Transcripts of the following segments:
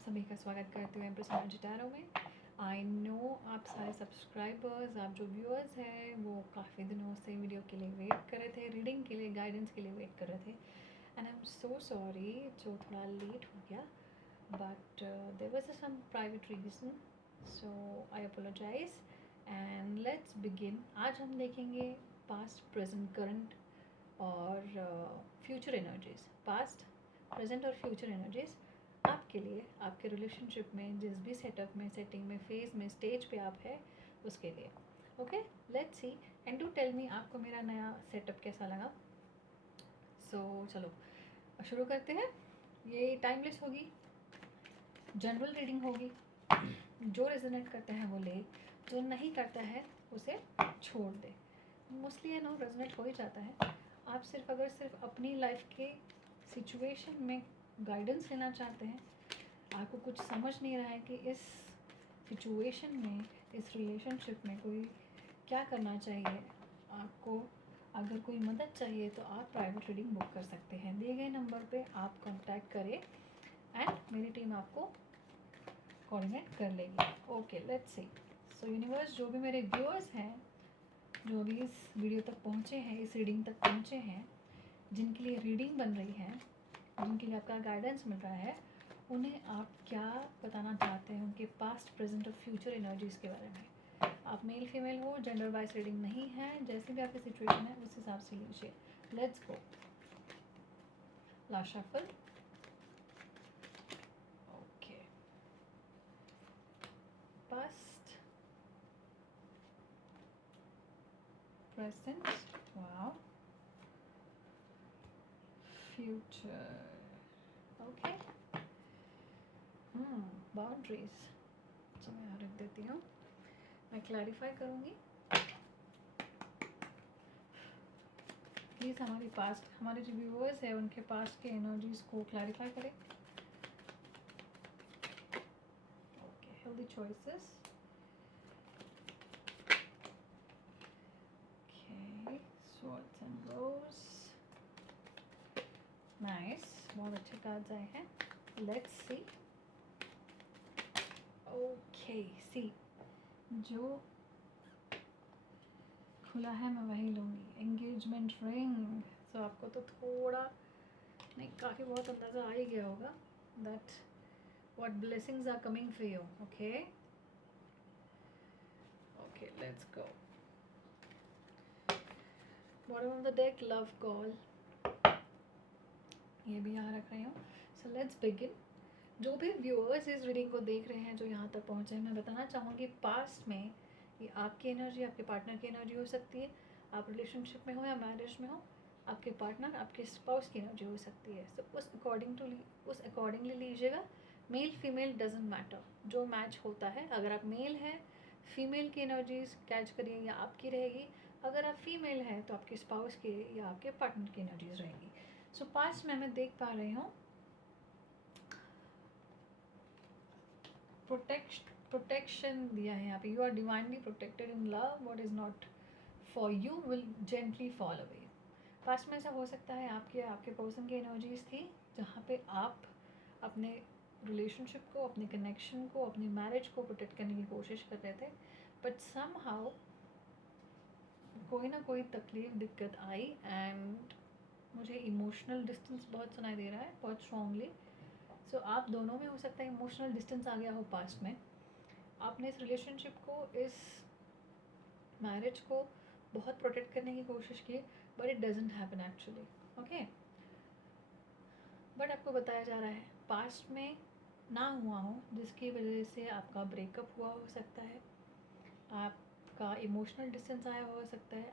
सभी का स्वागत करते हुए एम्प्रेस एनर्जी टैरो में। आई नो आप सारे सब्सक्राइबर्स, आप जो व्यूअर्स हैं, वो काफ़ी दिनों से वीडियो के लिए वेट कर रहे थे, रीडिंग के लिए, गाइडेंस के लिए वेट कर रहे थे। And I am so sorry जो थोड़ा लेट हो गया, but there was some private reason, so I apologise and let's begin. आज हम देखेंगे पास्ट, प्रेजेंट, करंट और फ्यूचर एनर्जीज। पास्ट, प्रेजेंट और फ्यूचर एनर्जीज आपके लिए, आपके रिलेशनशिप में, जिस भी सेटअप में, सेटिंग में, फेज में, स्टेज पे आप है, उसके लिए। Okay, let's see and do tell me आपको मेरा नया सेटअप कैसा लगा। सो चलो शुरू करते हैं। ये टाइमलेस होगी, जनरल रीडिंग होगी। जो रेजोनेट करता है वो ले, जो नहीं करता है उसे छोड़ दे। मोस्टली है नो रेजोनेट हो ही जाता है। आप सिर्फ अगर सिर्फ अपनी लाइफ के सिचुएशन में गाइडेंस लेना चाहते हैं, आपको कुछ समझ नहीं रहा है कि इस सिचुएशन में, इस रिलेशनशिप में कोई क्या करना चाहिए, आपको अगर कोई मदद चाहिए तो आप प्राइवेट रीडिंग बुक कर सकते हैं। दिए गए नंबर पे आप कांटेक्ट करें एंड मेरी टीम आपको कोऑर्डिनेट कर लेगी। Okay, let's C. So universe, जो भी मेरे व्यूअर्स हैं, जो भी इस वीडियो तक पहुँचे हैं, इस रीडिंग तक पहुँचे हैं, जिनके लिए रीडिंग बन रही है, जिनके लिए आपका गाइडेंस मिल रहा है, उन्हें आप क्या बताना चाहते हैं उनके पास्ट, प्रेजेंट और फ्यूचर एनर्जीज़ के बारे में। आप मेल फीमेल हो, जेंडर वाइज रीडिंग नहीं है, जैसी भी आपकी सिचुएशन है उस हिसाब से लीजिए। Let's go. Last shuffle. Okay, past, present, wow, future. Okay, boundaries. तो मैं यहाँ रख देती हूँ, मैं क्लैरिफाई करूँगी। प्लीज़ हमारी पास्ट, हमारे जो व्यूअर्स हैं उनके पास्ट के एनर्जीज़ को क्लैरिफाई करें। Okay, healthy choices. Okay, swords and rose. Nice, बहुत अच्छे कार्ड्स आए हैं। Let's see. ओके, सी, जो खुला है मैं वही लूँगी। Engagement ring. सो आपको तो थोड़ा नहीं, काफ़ी बहुत अंदाज़ा आ ही गया होगा that what blessings are coming for you. Okay okay, let's go. Bottom of the deck, love call, ये भी यहाँ रख रही हूँ। So let's begin. जो भी व्यूअर्स इस रीडिंग को देख रहे हैं, जो यहाँ तक पहुँचे हैं, मैं बताना चाहूँगी पास्ट में ये आपकी एनर्जी, आपके पार्टनर की एनर्जी हो सकती है। आप रिलेशनशिप में हो या मैरिज में हो, आपके पार्टनर, आपके स्पाउस की एनर्जी हो सकती है। सो उस अकॉर्डिंगली लीजिएगा। मेल फीमेल डजेंट मैटर, जो मैच होता है। अगर आप मेल हैं, फीमेल की एनर्जीज कैच करिए या आपकी रहेगी। अगर आप फीमेल हैं तो आपके स्पाउस की या आपके पार्टनर की एनर्जीज रहेगी। सो पास्ट में मैं देख पा रही हूँ प्रोटेक्शन दिया है यहाँ पे। You are divinely protected in love, what is not for you will gently fall away. Past में ऐसा हो सकता है आपके पर्सन की एनर्जीज थी जहाँ पे आप अपने रिलेशनशिप को, अपने कनेक्शन को, अपनी मैरिज को प्रोटेक्ट करने की कोशिश कर रहे थे, बट समहाउ कोई ना कोई तकलीफ, दिक्कत आई एंड मुझे इमोशनल डिस्टेंस बहुत सुनाई दे रहा है, बहुत स्ट्रांगली। सो आप दोनों में हो सकता है इमोशनल डिस्टेंस आ गया हो पास्ट में। आपने इस रिलेशनशिप को, इस मैरिज को बहुत प्रोटेक्ट करने की कोशिश की, but it doesn't happen actually. Okay, but आपको बताया जा रहा है पास्ट में ना हुआ हो, जिसकी वजह से आपका ब्रेकअप हुआ हो सकता है, आपका इमोशनल डिस्टेंस आया हो सकता है,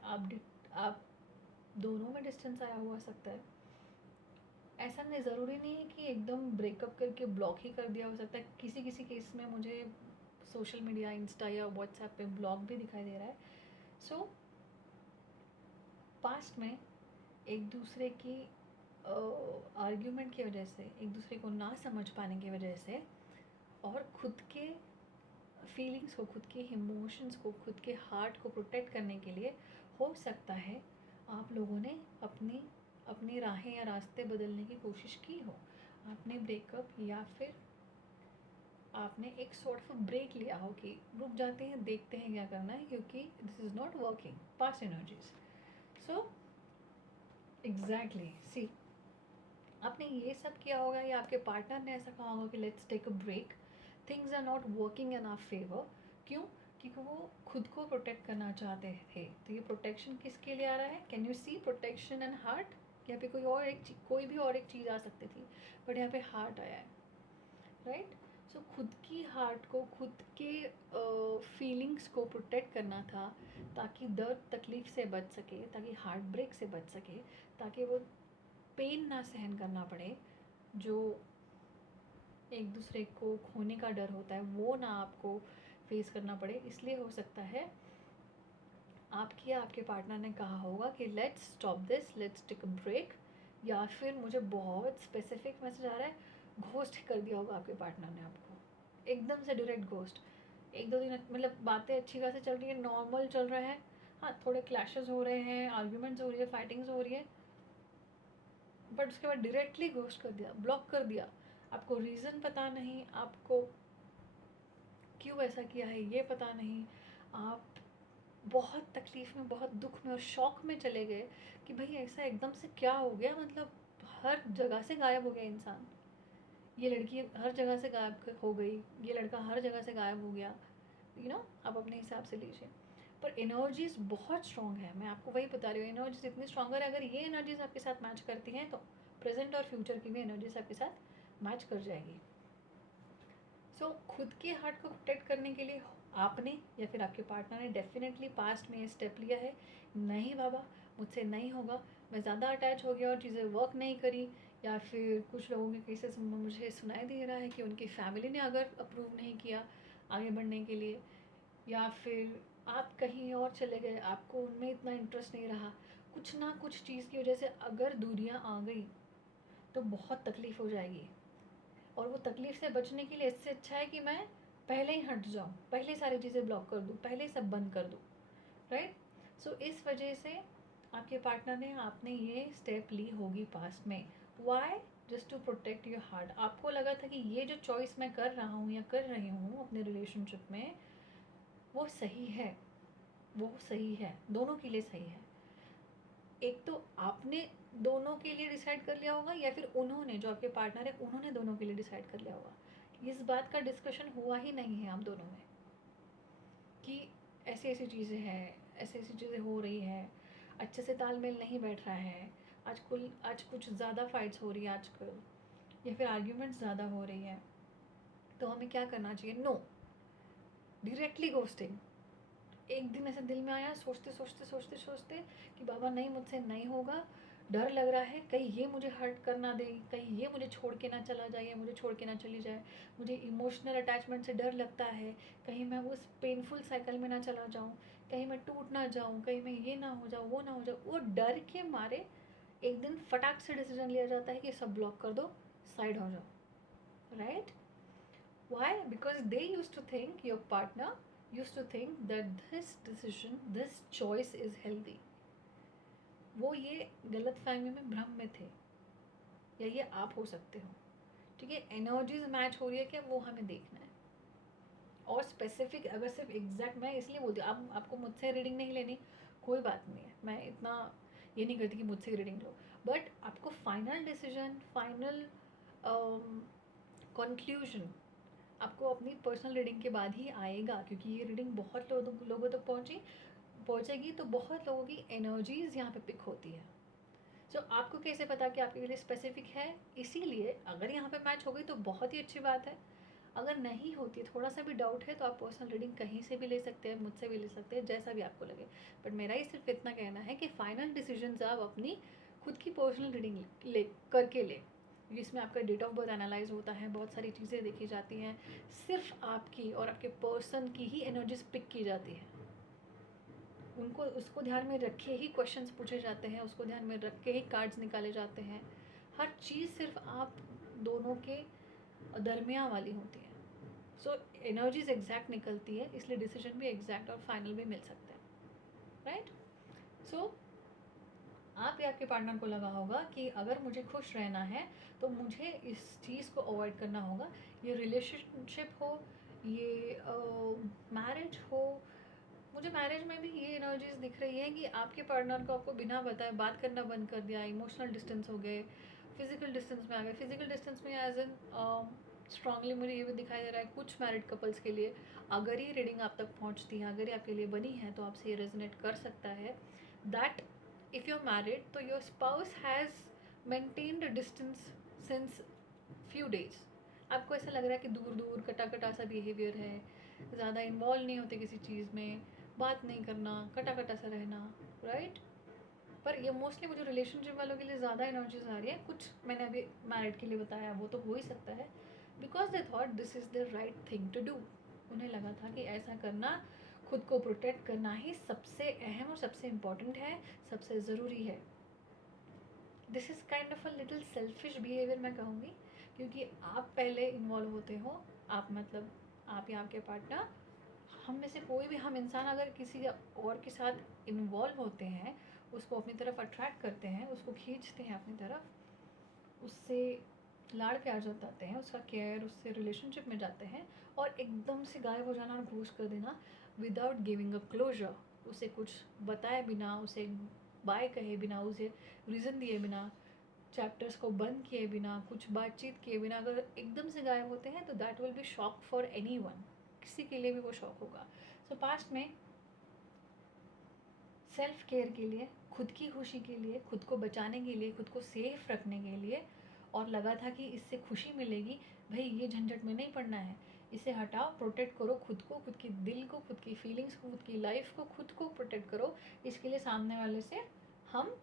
आप दोनों में डिस्टेंस आया हुआ सकता है। ऐसा नहीं, ज़रूरी नहीं है कि एकदम ब्रेकअप करके ब्लॉक ही कर दिया हो सकता है। किसी किसी केस में मुझे सोशल मीडिया, इंस्टा या व्हाट्सएप पे ब्लॉग भी दिखाई दे रहा है। सो पास्ट में एक दूसरे की आर्ग्यूमेंट की वजह से, एक दूसरे को ना समझ पाने की वजह से, और खुद के फीलिंग्स को, खुद के इमोशंस को, खुद के हार्ट को प्रोटेक्ट करने के लिए हो सकता है आप लोगों ने अपनी राहें या रास्ते बदलने की कोशिश की हो। आपने ब्रेकअप या फिर आपने एक सॉर्ट ऑफ ब्रेक लिया हो कि रुक जाते हैं, देखते हैं क्या करना है, क्योंकि this is not working, past energies. So exactly see, आपने ये सब किया होगा या आपके पार्टनर ने ऐसा कहा होगा कि let's take a break, things are not working in our favour. क्यों? क्योंकि वो खुद को प्रोटेक्ट करना चाहते थे। तो ये प्रोटेक्शन किसके लिए आ रहा है? Can you see protection and heart? यहाँ पे कोई भी और एक चीज़ आ सकती थी, बट यहाँ पे हार्ट आया है, राइट? सो खुद की हार्ट को, खुद के फीलिंग्स को प्रोटेक्ट करना था, ताकि दर्द तकलीफ से बच सके, ताकि हार्ट ब्रेक से बच सके, ताकि वो पेन ना सहन करना पड़े, जो एक दूसरे को खोने का डर होता है वो ना आपको फेस करना पड़े। इसलिए हो सकता है आपकी या आपके पार्टनर ने कहा होगा कि let's stop this, let's take a break. या फिर मुझे बहुत स्पेसिफिक मैसेज आ रहा है, घोस्ट कर दिया होगा आपके पार्टनर ने आपको, एकदम से डायरेक्ट घोस्ट। एक दो दिन मतलब बातें अच्छी खासी चल रही है, नॉर्मल चल रहा है, हाँ थोड़े क्लैशेस हो रहे हैं, आर्ग्यूमेंट्स हो रही है, फाइटिंग्स हो रही है, बट उसके बाद डायरेक्टली घोस्ट कर दिया, ब्लॉक कर दिया। आपको रीज़न पता नहीं, आपको क्यों ऐसा किया है ये पता नहीं, आप बहुत तकलीफ़ में, बहुत दुख में और शॉक में चले गए कि भाई ऐसा एकदम से क्या हो गया, मतलब हर जगह से गायब हो गया इंसान, ये लड़की हर जगह से गायब हो गई, ये लड़का हर जगह से गायब हो गया, आप अपने हिसाब से लीजिए। पर एनर्जीज बहुत स्ट्रॉन्ग है, मैं आपको वही बता रही हूँ, एनर्जीज इतनी स्ट्रॉन्गर है, अगर ये एनर्जीज आपके साथ मैच करती हैं तो प्रेजेंट और फ्यूचर की भी एनर्जीज आपके साथ मैच कर जाएगी। सो खुद के हार्ट को प्रोटेक्ट करने के लिए आपने या फिर आपके पार्टनर ने डेफिनेटली पास्ट में ये स्टेप लिया है, नहीं बाबा मुझसे नहीं होगा, मैं ज़्यादा अटैच हो गया और चीज़ें वर्क नहीं करी, या फिर कुछ लोगों के केसेस में मुझे सुनाई दे रहा है कि उनकी फैमिली ने अगर अप्रूव नहीं किया आगे बढ़ने के लिए, या फिर आप कहीं और चले गए, आपको उनमें इतना इंटरेस्ट नहीं रहा, कुछ ना कुछ चीज़ की वजह से अगर दूरियां आ गई तो बहुत तकलीफ़ हो जाएगी। और वो तकलीफ़ से बचने के लिए इससे अच्छा है कि मैं पहले ही हट जाऊँ, पहले सारी चीज़ें ब्लॉक कर दूँ, पहले सब बंद कर दूँ, राइट? सो इस वजह से आपके पार्टनर ने, आपने ये स्टेप ली होगी पास्ट में। Why? Just to protect your heart. आपको लगा था कि ये जो चॉइस मैं कर रहा हूँ या कर रही हूँ अपने रिलेशनशिप में, वो सही है, वो सही है, दोनों के लिए सही है। एक तो आपने दोनों के लिए डिसाइड कर लिया होगा, या फिर उन्होंने, जो आपके पार्टनर है उन्होंने दोनों के लिए डिसाइड कर लिया होगा। इस बात का डिस्कशन हुआ ही नहीं है आप दोनों में कि ऐसी ऐसी चीज़ें हैं, ऐसी ऐसी चीज़ें हो रही हैं, अच्छे से तालमेल नहीं बैठ रहा है, आज कुछ ज़्यादा फाइट्स हो रही है आजकल, या फिर आर्ग्यूमेंट्स ज़्यादा हो रही है, तो हमें क्या करना चाहिए? No, directly ghosting. एक दिन ऐसे दिल में आया, सोचते सोचते सोचते सोचते कि बाबा नहीं, मुझसे नहीं होगा, डर लग रहा है कहीं ये मुझे हर्ट कर ना दे, कहीं ये मुझे छोड़ के ना चला जाए, मुझे छोड़ के ना चली जाए, मुझे इमोशनल अटैचमेंट से डर लगता है, कहीं मैं उस पेनफुल साइकिल में ना चला जाऊँ, कहीं मैं टूट ना जाऊँ, कहीं मैं ये ना हो जाऊँ, वो ना हो जाऊँ। वो डर के मारे एक दिन फटाक से डिसीजन लिया जाता है कि सब ब्लॉक कर दो, साइड हो जाओ, right? Why? Because they used to think, your partner used to think that this decision, this choice is healthy. वो ये गलत फहमी में, भ्रम में थे, या ये आप हो सकते हो। ठीक है, एनर्जीज मैच हो रही है क्या, वो हमें देखना है। और स्पेसिफिक, अगर सिर्फ एग्जैक्ट, मैं इसलिए बोलती हूँ आप, आपको मुझसे रीडिंग नहीं लेनी, कोई बात नहीं है, मैं इतना ये नहीं करती कि मुझसे रीडिंग लो, बट आपको फाइनल डिसीजन, फाइनल कंक्लूजन आपको अपनी पर्सनल रीडिंग के बाद ही आएगा, क्योंकि ये रीडिंग बहुत लोगों तक पहुँचेगी, तो बहुत लोगों की एनर्जीज़ यहाँ पे पिक होती है। सो आपको कैसे पता कि आपके लिए स्पेसिफिक है? इसीलिए अगर यहाँ पे मैच हो गई तो बहुत ही अच्छी बात है, अगर नहीं होती, थोड़ा सा भी डाउट है, तो आप पर्सनल रीडिंग कहीं से भी ले सकते हैं, मुझसे भी ले सकते हैं, जैसा भी आपको लगे। बट मेरा ही सिर्फ इतना कहना है कि फाइनल डिसीजन आप अपनी खुद की पर्सनल रीडिंग ले करके ले, जिसमें आपका डेट ऑफ बर्थ एनालाइज होता है, बहुत सारी चीज़ें देखी जाती हैं, सिर्फ आपकी और आपके पर्सन की ही एनर्जीज पिक की जाती है, उनको उसको ध्यान में रखे ही क्वेश्चंस पूछे जाते हैं, उसको ध्यान में रख के ही कार्ड्स निकाले जाते हैं, हर चीज़ सिर्फ आप दोनों के दरमियाँ वाली होती है। सो एनर्जीज एग्जैक्ट निकलती है, इसलिए डिसीजन भी एग्जैक्ट और फाइनल भी मिल सकता है, राइट? सो आप या आपके पार्टनर को लगा होगा कि अगर मुझे खुश रहना है तो मुझे इस चीज़ को अवॉइड करना होगा। ये रिलेशनशिप हो, ये मैरिज हो, मुझे मैरिज में भी ये एनर्जीज दिख रही है कि आपके पार्टनर को आपको बिना बताए बात करना बंद कर दिया, इमोशनल डिस्टेंस हो गए, फिजिकल डिस्टेंस में आ गए। फिजिकल डिस्टेंस में एज एन स्ट्रांगली मुझे ये भी दिखाई दे रहा है कुछ मैरिड कपल्स के लिए, अगर ये रीडिंग आप तक पहुंचती है, अगर ये आपके लिए बनी है तो आपसे ये रेजोनेट कर सकता है that if you are married तो your spouse has maintained distance since few days. आपको ऐसा लग रहा है कि दूर दूर कटा कटा सा बिहेवियर है, ज़्यादा इन्वॉल्व नहीं होते किसी चीज़ में, बात नहीं करना, कटा कटा सा रहना, राइट। पर ये मोस्टली मुझे रिलेशनशिप वालों के लिए ज़्यादा एनर्जीज आ रही है। कुछ मैंने अभी मैरिड के लिए बताया, वो तो हो ही सकता है because they thought this is the right thing to do. उन्हें लगा था कि ऐसा करना, खुद को प्रोटेक्ट करना ही सबसे अहम और सबसे इम्पॉर्टेंट है, सबसे ज़रूरी है। This is kind of a little selfish behaviour मैं कहूँगी, क्योंकि आप पहले इन्वॉल्व होते हो। आप मतलब आप या आपके पार्टनर, हम में से कोई भी हम इंसान अगर किसी और के साथ इन्वॉल्व होते हैं, उसको अपनी तरफ अट्रैक्ट करते हैं, उसको खींचते हैं अपनी तरफ, उससे लाड़ प्यार जताते हैं, उसका केयर, उससे रिलेशनशिप में जाते हैं, और एकदम से गायब हो जाना और घोस्ट कर देना विदाउट गिविंग अ क्लोजर, उसे कुछ बताए बिना, उसे बाय कहे बिना, उसे रीज़न दिए बिना, चैप्टर्स को बंद किए बिना, कुछ बातचीत किए बिना अगर एकदम से गायब होते हैं तो that will be shock for any one. किसी के लिए भी वो शॉक होगा। सो पास्ट में सेल्फ केयर के लिए, खुद की खुशी के लिए, खुद को बचाने के लिए, खुद को सेफ रखने के लिए, और लगा था कि इससे खुशी मिलेगी, भाई ये झंझट में नहीं पड़ना है, इसे हटाओ, प्रोटेक्ट करो खुद को, खुद की दिल को, खुद की फीलिंग्स को, खुद की लाइफ को, खुद को प्रोटेक्ट करो। इसके लिए सामने वाले से हम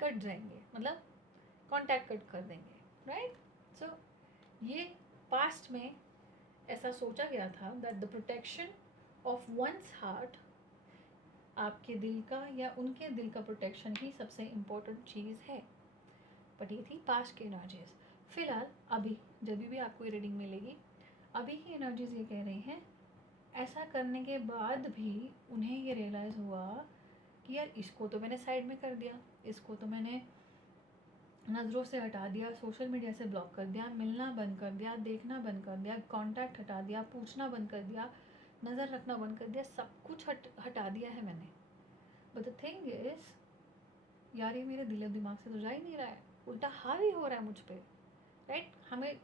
कट जाएंगे, मतलब कांटेक्ट कट कर देंगे, राइट। सो ये पास्ट में ऐसा सोचा गया था that the protection of once heart, आपके दिल का या उनके दिल का प्रोटेक्शन ही सबसे इम्पोर्टेंट चीज़ है। बट ये थी पास्ट की एनर्जीज। फिलहाल अभी जब भी आपको ये रीडिंग मिलेगी, अभी की एनर्जीज ये कह रही हैं, ऐसा करने के बाद भी उन्हें ये रियलाइज़ हुआ कि यार इसको तो मैंने साइड में कर दिया, इसको तो मैंने नज़रों से हटा दिया, सोशल मीडिया से ब्लॉक कर दिया, मिलना बंद कर दिया, देखना बंद कर दिया, कांटेक्ट हटा दिया, पूछना बंद कर दिया, नज़र रखना बंद कर दिया, सब कुछ हटा दिया है मैंने। बट द थिंग इज़, यार ये मेरे दिल दिमाग से तो जा ही नहीं रहा है, उल्टा हावी हो रहा है मुझ पर, राइट। हमें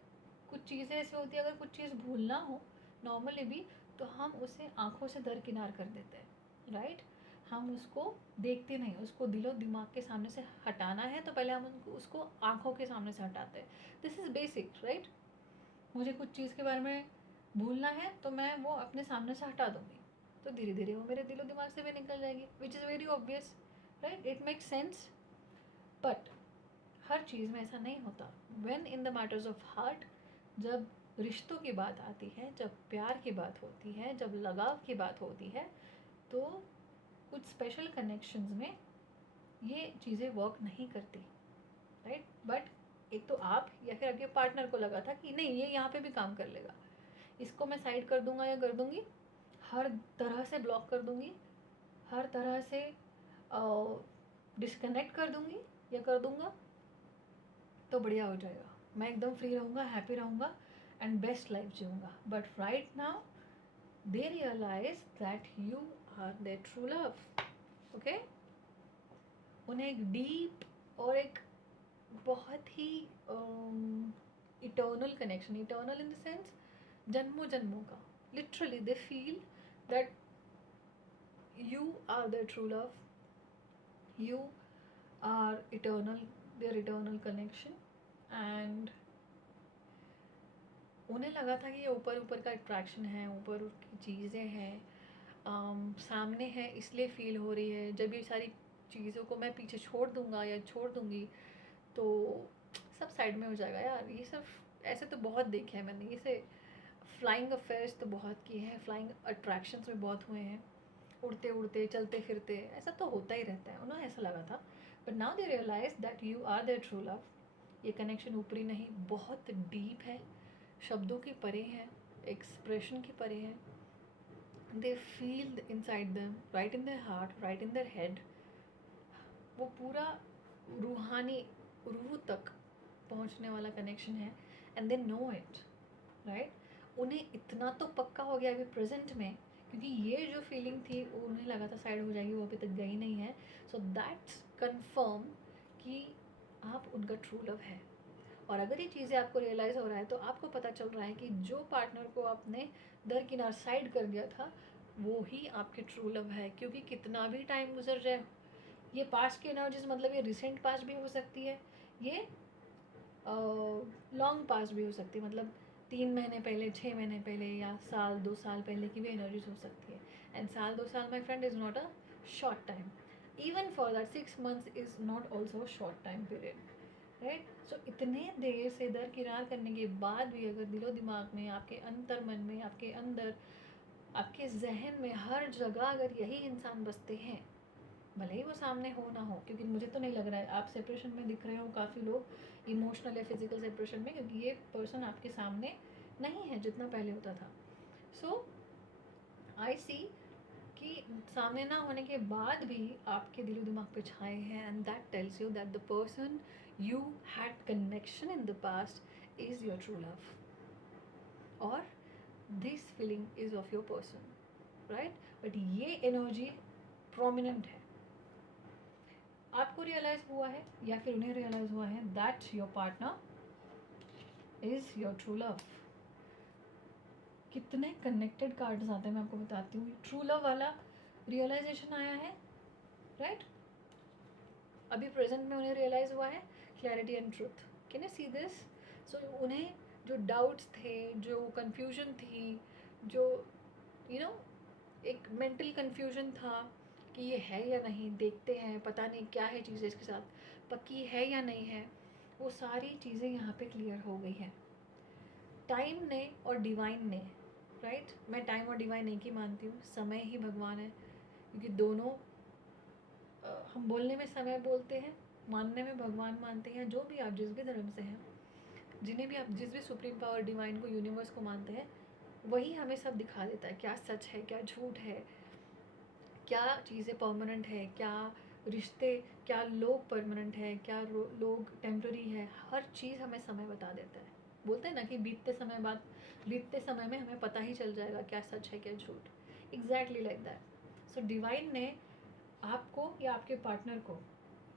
कुछ चीज़ें ऐसी होती है, अगर कुछ चीज़ भूलना हो नॉर्मली भी, तो हम उसे आँखों से दरकिनार कर देते हैं, राइट। हम उसको देखते नहीं, उसको दिलो दिमाग के सामने से हटाना है तो पहले हम उसको आँखों के सामने से हटाते हैं। This is basic, right. मुझे कुछ चीज़ के बारे में भूलना है तो मैं वो अपने सामने से हटा दूँगी, तो धीरे धीरे वो मेरे दिलो दिमाग से भी निकल जाएगी, which is very obvious, right, it makes sense. But हर चीज़ में ऐसा नहीं होता। When in the matters of heart, जब रिश्तों की बात आती है, जब प्यार की बात होती है, जब लगाव की बात होती है, तो कुछ स्पेशल कनेक्शंस में ये चीज़ें वर्क नहीं करती, राइट। बट एक तो आप या फिर आपके पार्टनर को लगा था कि नहीं ये यहाँ पे भी काम कर लेगा, इसको मैं साइड कर दूंगा या कर दूंगी, हर तरह से ब्लॉक कर दूंगी, हर तरह से डिस्कनेक्ट कर दूंगी या कर दूंगा, तो बढ़िया हो जाएगा, मैं एकदम फ्री रहूँगा, हैप्पी रहूँगा एंड बेस्ट लाइफ जीऊँगा। But right now they realise that you are their true love, okay. उन्हें एक डीप और एक बहुत ही eternal connection, eternal in the sense जन्मों जन्मों का, literally they feel that you are their true love, you are eternal, their eternal connection। And उन्हें लगा था कि ये ऊपर ऊपर का अट्रैक्शन है, ऊपर की चीज़ें हैं, सामने है इसलिए फील हो रही है। जब ये सारी चीज़ों को मैं पीछे छोड़ दूंगा या छोड़ दूंगी तो सब साइड में हो जाएगा। यार ये सब ऐसे तो बहुत देखे हैं मैंने, इसे फ्लाइंग अफेयर्स तो बहुत किए हैं, फ्लाइंग अट्रैक्शंस में बहुत हुए हैं, उड़ते उड़ते चलते फिरते, ऐसा तो होता ही रहता है। उन्हें ऐसा लगा था, but now they realise that you are their true love. ये कनेक्शन ऊपरी नहीं, बहुत डीप है, शब्दों के परे है, एक्सप्रेशन के परे है। They feel inside them, right in their heart, right in their head, वो पूरा रूहानी रूह तक पहुंचने वाला कनेक्शन है, and they know it, right. उन्हें इतना तो पक्का हो गया अभी प्रेजेंट में, क्योंकि ये जो फीलिंग थी वो उन्हें लगा था साइड हो जाएगी, वो अभी तक गई नहीं है। सो दैट्स कन्फर्म कि आप उनका ट्रू लव है। और अगर ये चीज़ें आपको रियलाइज़ हो रहा है तो आपको पता चल रहा है कि जो पार्टनर को आपने दरकिनार साइड कर दिया था वो ही आपके ट्रू लव है। क्योंकि कितना भी टाइम गुजर जाए, ये पास्ट की एनर्जीज मतलब ये रिसेंट पास्ट भी हो सकती है, ये लॉन्ग पास्ट भी हो सकती है, मतलब 3 महीने पहले, 6 महीने पहले, या साल 2 साल पहले की भी एनर्जीज हो सकती है। एंड साल 2 साल my friend is not a short time, even for that 6 months is not also short time period, right. So इतने देर से दरकिनार करने के बाद भी अगर दिलो दिमाग में, आपके अंतर मन में, आपके अंदर, आपके जहन में, हर जगह अगर यही इंसान बसते हैं, भले ही वो सामने हो ना हो, क्योंकि मुझे तो नहीं लग रहा है आप सेपरेशन में दिख रहे हो काफ़ी लोग इमोशनल या फिजिकल सेपरेशन में, क्योंकि ये पर्सन आपके सामने नहीं है जितना पहले होता था। सो आई सी कि सामने ना होने के बाद भी आपके दिलो दिमाग पे छाए हैं, and that tells you that the person you had connection in the past is your true love, और this feeling is of your person, right. But ये एनर्जी प्रोमिनेंट है, आपको रियलाइज़ हुआ है या फिर उन्हें रियलाइज़ हुआ है that your partner is your true love. कितने कनेक्टेड कार्ड्स आते हैं मैं आपको बताती हूँ। ट्रू लव वाला रियलाइजेशन आया है, राइट। अभी प्रेजेंट में उन्हें रियलाइज़ हुआ है clarity and truth. Can you see this? So उन्हें जो डाउट्स थे, जो कन्फ्यूजन थी, जो यू नो एक मेंटल कन्फ्यूजन था कि ये है या नहीं, देखते हैं, पता नहीं क्या है चीज़ें इसके साथ, पक्की है या नहीं है, वो सारी चीज़ें यहाँ पे क्लियर हो गई हैं टाइम ने और डिवाइन ने, राइट। मैं टाइम और डिवाइन एक ही मानती हूँ, समय ही भगवान है, क्योंकि दोनों हम बोलने में समय बोलते हैं, मानने में भगवान मानते हैं। जो भी आप जिस भी धर्म से हैं, जिन्हें भी आप जिस भी सुप्रीम पावर डिवाइन को, यूनिवर्स को मानते हैं, वही हमें सब दिखा देता है, क्या सच है, क्या झूठ है, क्या चीज़ें परमानेंट है, क्या रिश्ते, क्या लोग परमानेंट है, क्या लोग टेम्प्रेरी है। हर चीज़ हमें समय बता देता है। बोलते हैं ना कि बीतते समय में हमें पता ही चल जाएगा क्या सच है क्या झूठ। Exactly like that. So divine ने आपको या आपके पार्टनर को,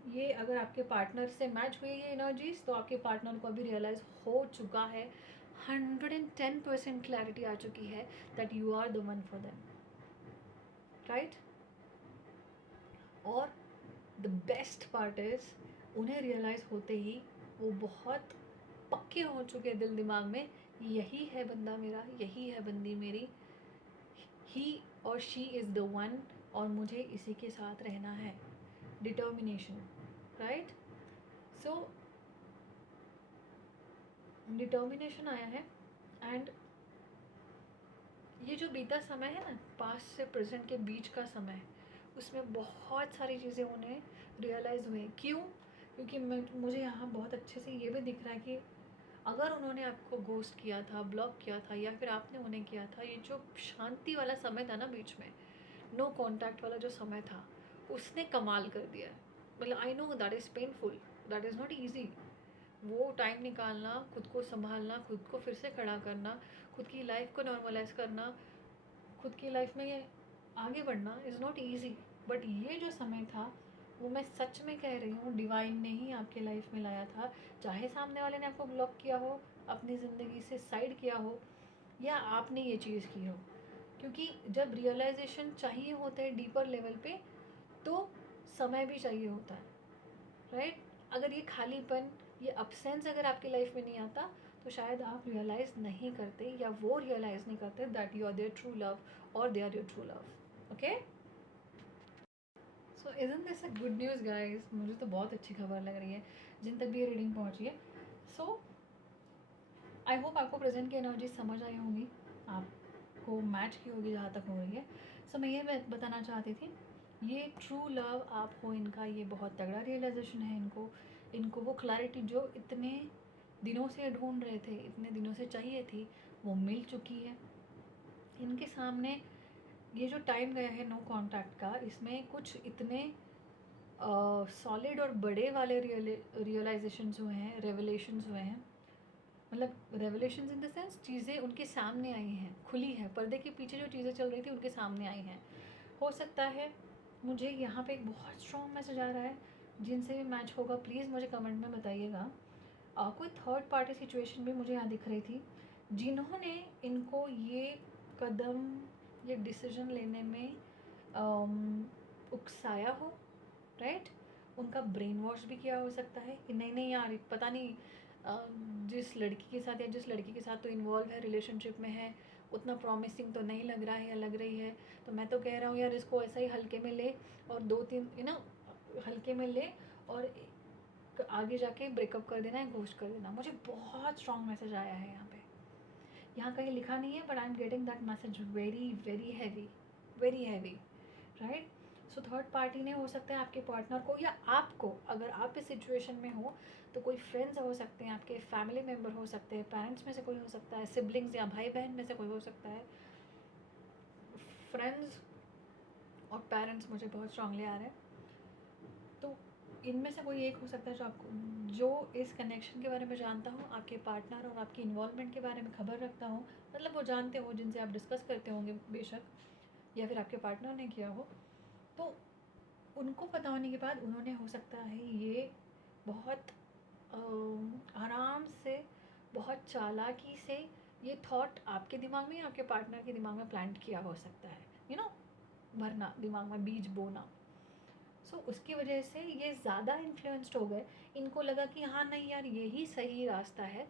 ये अगर आपके पार्टनर से मैच हुई है एनर्जीज, तो आपके पार्टनर को अभी रियलाइज़ हो चुका है, 110% क्लैरिटी आ चुकी है that you are the one for them, right. और द बेस्ट पार्ट इज़, उन्हें रियलाइज़ होते ही वो बहुत पक्के हो चुके दिल दिमाग में, यही है बंदा मेरा, यही है बंदी मेरी, ही और शी इज़ द वन, और मुझे इसी के साथ रहना है। Determination, right. सो डिटर्मिनेशन आया है, एंड ये जो बीता समय है ना, पास्ट से प्रेजेंट के बीच का समय, उसमें बहुत सारी चीज़ें उन्हें रियलाइज़ हुई। क्यों? क्योंकि मुझे यहाँ बहुत अच्छे से ये भी दिख रहा है कि अगर उन्होंने आपको घोस्ट किया था, ब्लॉक किया था, या फिर आपने उन्हें किया था, ये जो शांति वाला समय था ना बीच में, नो कॉन्टैक्ट वाला जो समय था, उसने कमाल कर दिया। मतलब I know that is painful, that is not easy. वो टाइम निकालना, खुद को संभालना, खुद को फिर से खड़ा करना, खुद की लाइफ को नॉर्मलाइज करना, खुद की लाइफ में आगे बढ़ना इज़ नॉट ईजी। बट ये जो समय था, वो मैं सच में कह रही हूँ, डिवाइन ने ही आपके लाइफ में लाया था। चाहे सामने वाले ने आपको ब्लॉक किया हो, अपनी ज़िंदगी से साइड किया हो, या आपने ये चीज़ की हो, क्योंकि जब रियलाइजेशन चाहिए होता है डीपर लेवल पे, तो समय भी चाहिए होता है, राइट। अगर ये खालीपन, ये अब्सेंस अगर आपकी लाइफ में नहीं आता, तो शायद आप रियलाइज़ नहीं करते, या वो रियलाइज़ नहीं करते that you are their true love, और they are your true love. Okay, so isn't this a good news guys? मुझे तो बहुत अच्छी खबर लग रही है जिन तक भी ये रीडिंग पहुंची है। सो आई होप आपको प्रेजेंट की एनर्जी समझ आई होंगी, आपको मैच की होगी जहाँ तक हो रही है। सो मैं ये बताना चाहती थी, ये ट्रू लव आप हो इनका, ये बहुत तगड़ा रियलाइजेशन है इनको वो क्लैरिटी जो इतने दिनों से ढूंढ रहे थे, इतने दिनों से चाहिए थी, वो मिल चुकी है इनके सामने। ये जो टाइम गया है नो कांटेक्ट का, इसमें कुछ इतने सॉलिड और बड़े वाले रियलाइजेशंस हुए हैं, रेवलेशंस हुए हैं। मतलब रेवलेशंस इन द सेंस चीज़ें उनके सामने आई हैं, खुली है, पर्दे के पीछे जो चीज़ें चल रही थी उनके सामने आई हैं। हो सकता है मुझे यहाँ पे एक बहुत स्ट्रॉन्ग मैसेज आ रहा है, जिनसे भी मैच होगा प्लीज़ मुझे कमेंट में बताइएगा। कोई थर्ड पार्टी सिचुएशन भी मुझे यहाँ दिख रही थी, जिन्होंने इनको ये कदम, ये डिसीजन लेने में उकसाया हो, राइट। उनका ब्रेन वॉश भी किया हो सकता है कि नहीं नहीं यार पता नहीं, जिस लड़की के साथ या जिस लड़की के साथ तो इन्वॉल्व है, रिलेशनशिप में है, उतना प्रॉमिसिंग तो नहीं लग रहा है या लग रही है, तो मैं तो कह रहा हूँ यार इसको ऐसा ही हल्के में ले, और 2-3 हल्के में ले, और आगे जाके ब्रेकअप कर देना है, घोस्ट कर देना। मुझे बहुत स्ट्रॉन्ग मैसेज आया है यहाँ पे। यहाँ कहीं लिखा नहीं है but I am getting that message very very heavy, very heavy, right. So third party ने, हो सकता है आपके पार्टनर को या आपको, अगर आप इस सिचुएशन में हो तो कोई फ्रेंड्स हो सकते हैं, आपके फैमिली मेम्बर हो सकते हैं, पेरेंट्स में से कोई हो सकता है, सिबलिंग्स या भाई बहन में से कोई हो सकता है। फ्रेंड्स और पेरेंट्स मुझे बहुत स्ट्रांगली आ रहे हैं, तो इनमें से कोई एक हो सकता है जो आपको, जो इस कनेक्शन के बारे में जानता हो, आपके पार्टनर और आपकी इन्वॉल्वमेंट के बारे में खबर रखता हो, मतलब वो जानते हो, जिनसे आप डिस्कस करते होंगे बेशक, या फिर आपके पार्टनर ने किया हो, तो उनको पता होने के बाद उन्होंने, हो सकता है ये बहुत आराम से, बहुत चालाकी से ये थॉट आपके दिमाग में या आपके पार्टनर के दिमाग में प्लांट किया हो सकता है, भरना, दिमाग में बीज बोना। सो उसकी वजह से ये ज़्यादा इन्फ्लुएंस्ड हो गए, इनको लगा कि हाँ नहीं यार यही सही रास्ता है,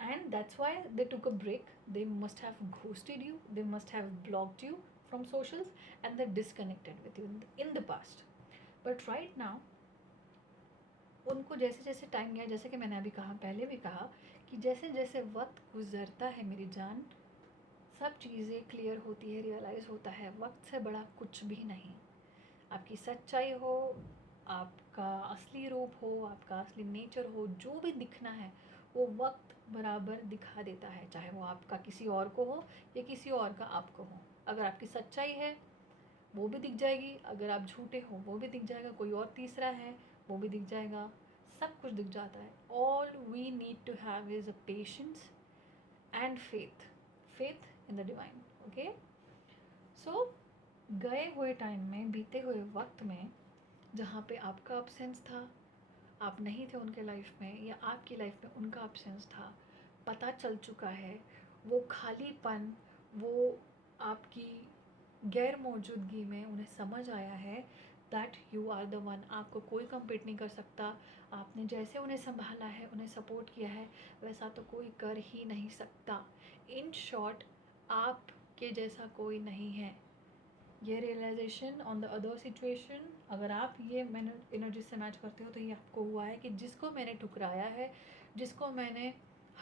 and that's why they took a break. They must have ghosted you, they must have blocked you from socials, and they disconnected with you in the past. But right now उनको जैसे जैसे टाइम गया, जैसे कि मैंने अभी कहा, पहले भी कहा, कि जैसे जैसे वक्त गुजरता है मेरी जान, सब चीज़ें क्लियर होती है, रियलाइज़ होता है, वक्त से बड़ा कुछ भी नहीं। आपकी सच्चाई हो, आपका असली रूप हो, आपका असली नेचर हो, जो भी दिखना है वो वक्त बराबर दिखा देता है, चाहे वो आपका किसी और को हो या किसी और का आपको हो। अगर आपकी सच्चाई है वो भी दिख जाएगी, अगर आप झूठे हो वो भी दिख जाएगा, कोई और तीसरा है वो भी दिख जाएगा, सब कुछ दिख जाता है। All we need to have is a patience and faith, faith in the divine. Okay, so गए हुए टाइम में, बीते हुए वक्त में, जहाँ पे आपका अब्सेंस था, आप नहीं थे उनके लाइफ में, या आपकी लाइफ में उनका अब्सेंस था, पता चल चुका है, वो खालीपन, वो आपकी गैर मौजूदगी में उन्हें समझ आया है that you are the one, आपको कोई कम्पीट नहीं कर सकता, आपने जैसे उन्हें संभाला है, उन्हें सपोर्ट किया है, वैसा तो कोई कर ही नहीं सकता। इन शॉर्ट, आपके जैसा कोई नहीं है। ये realisation on the other situation, अगर आप ये मैंने एनर्जी से मैच करते हो तो ये आपको हुआ है कि जिसको मैंने ठुकराया है, जिसको मैंने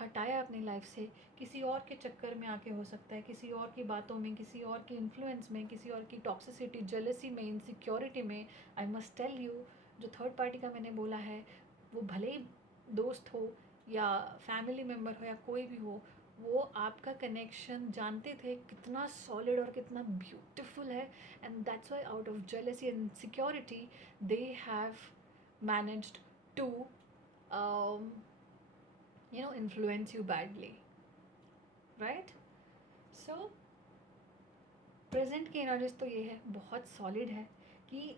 हटाया अपनी लाइफ से, किसी और के चक्कर में आके हो सकता है, किसी और की बातों में, किसी और के इन्फ्लुएंस में, किसी और की टॉक्सिसिटी, जेलसी में, इनसिक्योरिटी में, आई मस्ट टेल यू, जो थर्ड पार्टी का मैंने बोला है, वो भले ही दोस्त हो या फैमिली मेम्बर हो या कोई भी हो, वो आपका कनेक्शन जानते थे कितना सॉलिड और कितना ब्यूटीफुल है, and that's why out of jealousy and security they have managed to influence you badly, right? So present की एनर्जीज तो ये है, बहुत सॉलिड है, कि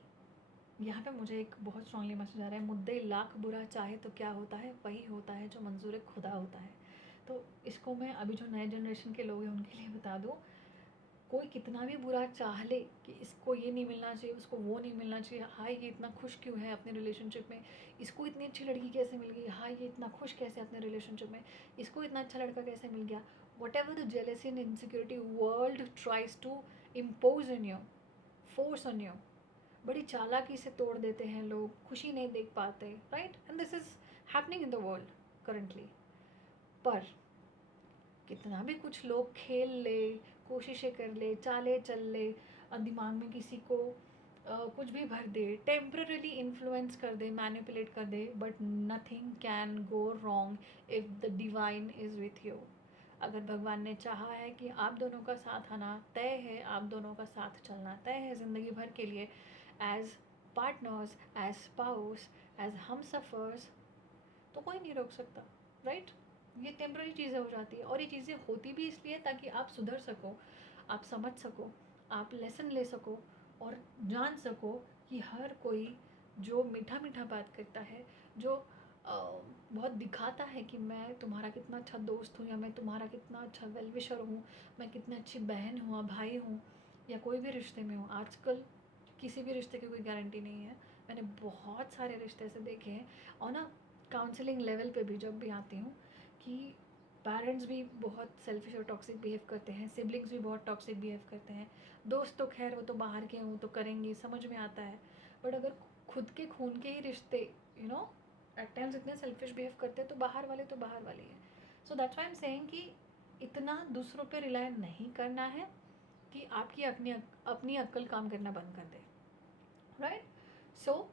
यहाँ पे मुझे एक बहुत स्ट्रांगली मैसेज आ रहा है, मुद्दे लाख बुरा चाहे तो क्या होता है, वही होता है जो मंजूर खुदा होता है। तो इसको मैं अभी जो नए जनरेशन के लोग हैं उनके लिए बता दूँ, कोई कितना भी बुरा चाह ले कि इसको ये नहीं मिलना चाहिए, उसको वो नहीं मिलना चाहिए, हाय ये इतना खुश क्यों है अपने रिलेशनशिप में, इसको इतनी अच्छी लड़की कैसे मिल गई, हाय ये इतना खुश कैसे अपने रिलेशनशिप में, इसको इतना अच्छा लड़का कैसे मिल गया, whatever the jealousy and insecurity world tries to impose on you, force on you, बड़ी चालाकी से तोड़ देते हैं लोग, खुशी नहीं देख पाते, right. And this is happening in the world currently. पर कितना भी कुछ लोग खेल ले, कोशिशें कर ले, चाले चल ले, दिमाग में किसी को कुछ भी भर दे, टेम्पररीली इन्फ्लुएंस कर दे, मैनिपुलेट कर दे, but nothing can go wrong if the divine is with you. अगर भगवान ने चाहा है कि आप दोनों का साथ आना तय है, आप दोनों का साथ चलना तय है ज़िंदगी भर के लिए, as partners, as spouse, as हम सफ़र्स, तो कोई नहीं रोक सकता, राइट? ये टेम्प्रेरी चीज़ें हो जाती है, और ये चीज़ें होती भी इसलिए ताकि आप सुधर सको, आप समझ सको, आप लेसन ले सको, और जान सको कि हर कोई जो मीठा मीठा बात करता है, जो बहुत दिखाता है कि मैं तुम्हारा कितना अच्छा दोस्त हूँ, या मैं तुम्हारा कितना अच्छा वेल विशर हूँ, मैं कितनी अच्छी बहन हूँ, भाई हूँ, या कोई भी रिश्ते में हूँ। आजकल किसी भी रिश्ते की कोई गारंटी नहीं है। मैंने बहुत सारे रिश्ते ऐसे देखे हैं, और ना काउंसलिंग लेवल पे भी जब भी आती हूँ, कि पेरेंट्स भी बहुत सेल्फिश और टॉक्सिक बिहेव करते हैं, सिबलिंग्स भी बहुत टॉक्सिक बिहेव करते हैं, दोस्त तो खैर वो तो बाहर के हूँ तो करेंगे, समझ में आता है, बट अगर खुद के खून के ही रिश्ते एट टाइम्स इतने सेल्फिश बिहेव करते हैं, तो बाहर वाले हैं। So that's why I am saying कि इतना दूसरों पे रिलाय नहीं करना है कि आपकी अपनी अक्ल काम करना बंद कर दे, right? So